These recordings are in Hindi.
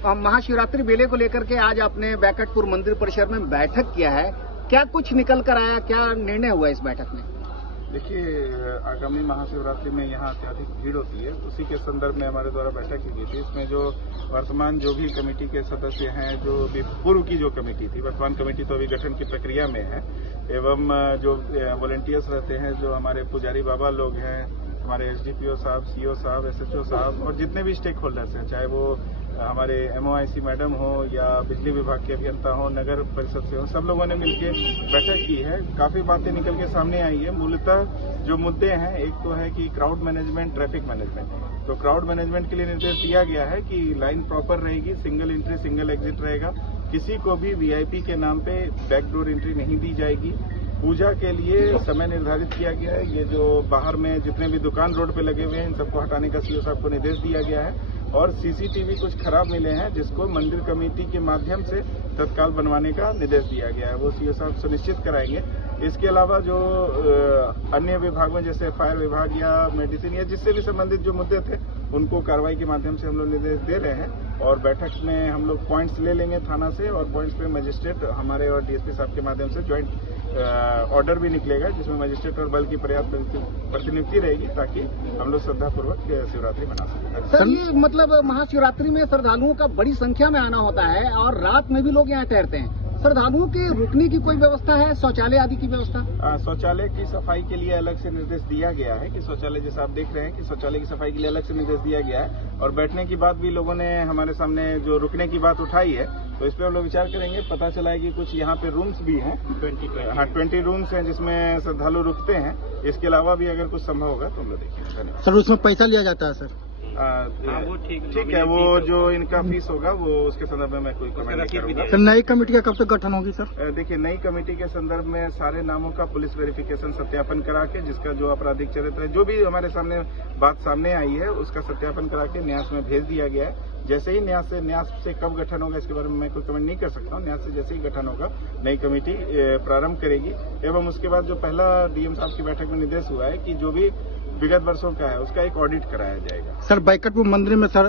महाशिवरात्रि मेले को लेकर के आज आपने बैकटपुर मंदिर परिसर में बैठक किया है, क्या कुछ निकल कर आया, क्या निर्णय हुआ इस बैठक में? देखिए, आगामी महाशिवरात्रि में यहाँ अत्यधिक भीड़ होती है, उसी के संदर्भ में हमारे द्वारा बैठक की गई थी। इसमें जो वर्तमान जो भी कमेटी के सदस्य हैं, जो भी पूर्व की जो कमेटी थी, वर्तमान कमेटी तो अभी गठन की प्रक्रिया में है, एवं जो वॉलंटियर्स रहते हैं, जो हमारे पुजारी बाबा लोग हैं, हमारे एसडीपीओ साहब, सीओ साहब, एसएचओ साहब और जितने भी स्टेक होल्डर्स हैं, चाहे वो हमारे एमओआईसी मैडम हो या बिजली विभाग के अभियंता हो, नगर परिषद से हो, सब लोगों ने मिलकर बैठक की है। काफी बातें निकल के सामने आई है। मूलतः जो मुद्दे हैं, एक तो है कि क्राउड मैनेजमेंट, ट्रैफिक मैनेजमेंट। तो क्राउड मैनेजमेंट के लिए निर्देश दिया गया है कि लाइन प्रॉपर रहेगी, सिंगल एंट्री सिंगल एग्जिट रहेगा, किसी को भी वीआईपी के नाम पे बैकडोर एंट्री नहीं दी जाएगी। पूजा के लिए समय निर्धारित किया गया है। ये जो बाहर में जितने भी दुकान रोड पे लगे हुए हैं, इन सबको हटाने का सीओ साहब को निर्देश दिया गया है। और सीसीटीवी कुछ खराब मिले हैं, जिसको मंदिर कमेटी के माध्यम से तत्काल बनवाने का निर्देश दिया गया है, वो सीओ साहब सुनिश्चित कराएंगे। इसके अलावा जो अन्य विभाग में जैसे फायर विभाग या मेडिसिन या जिससे भी संबंधित जो मुद्दे थे, उनको कार्रवाई के माध्यम से हम लोग निर्देश दे रहे हैं। और बैठक में हम लोग पॉइंट्स ले लेंगे थाना से, और पॉइंट्स पे मजिस्ट्रेट हमारे और डीएसपी साहब के माध्यम से ज्वाइंट ऑर्डर भी निकलेगा, जिसमें मजिस्ट्रेट और बल की पर्याप्त प्रतिनियुक्ति रहेगी, ताकि हम लोग श्रद्धापूर्वक शिवरात्रि मना सकें। सर, ये मतलब महाशिवरात्रि में श्रद्धालुओं का बड़ी संख्या में आना होता है और रात में भी लोग यहाँ ठहरते हैं। श्रद्धालुओं के रुकने की कोई व्यवस्था है, शौचालय आदि की व्यवस्था? शौचालय की सफाई के लिए अलग से निर्देश दिया गया है कि शौचालय, जैसे आप देख रहे हैं कि शौचालय की सफाई के लिए अलग से निर्देश दिया गया है। और बैठने की बात भी लोगों ने हमारे सामने जो रुकने की बात उठाई है, तो इस पर हम लोग विचार करेंगे। पता चला है कि कुछ यहाँ पे रूम्स भी हैं, 20 रूम्स हैं जिसमें श्रद्धालु रुकते हैं। इसके अलावा भी अगर कुछ संभव होगा तो हम लोग देखेंगे। सर, उसमें पैसा लिया जाता है सर? वो ठीक है, वो जो इनका फीस होगा वो उसके संदर्भ में मैं कोई कमेंट नहीं करूंगा। सर, नई कमेटी का कब तक गठन होगी सर? देखिए, नई कमेटी के संदर्भ में सारे नामों का पुलिस वेरिफिकेशन सत्यापन करा के, जिसका जो आपराधिक चरित्र है, जो भी हमारे सामने बात सामने आई है, उसका सत्यापन करा के न्यास में भेज दिया गया है। जैसे ही न्यास से कब गठन होगा इसके बारे में मैं कोई कमेंट नहीं कर सकता हूँ। न्यास से जैसे ही गठन होगा, नई कमेटी प्रारंभ करेगी। एवं उसके बाद जो पहला डीएम साहब की बैठक में निर्देश हुआ है कि जो भी विगत वर्षों का है उसका एक ऑडिट कराया जाएगा। सर, बैकटपुर मंदिर में सर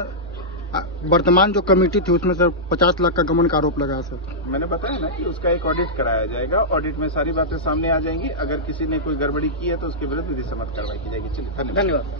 वर्तमान जो कमेटी थी उसमें सर 50 लाख का गबन का आरोप लगा है सर। मैंने बताया ना कि उसका एक ऑडिट कराया जाएगा। ऑडिट में सारी बातें सामने आ जाएंगी। अगर किसी ने कोई गड़बड़ी की है तो उसके विरुद्ध विधि सम्मत कार्रवाई की जाएगी। चलिए, धन्यवाद।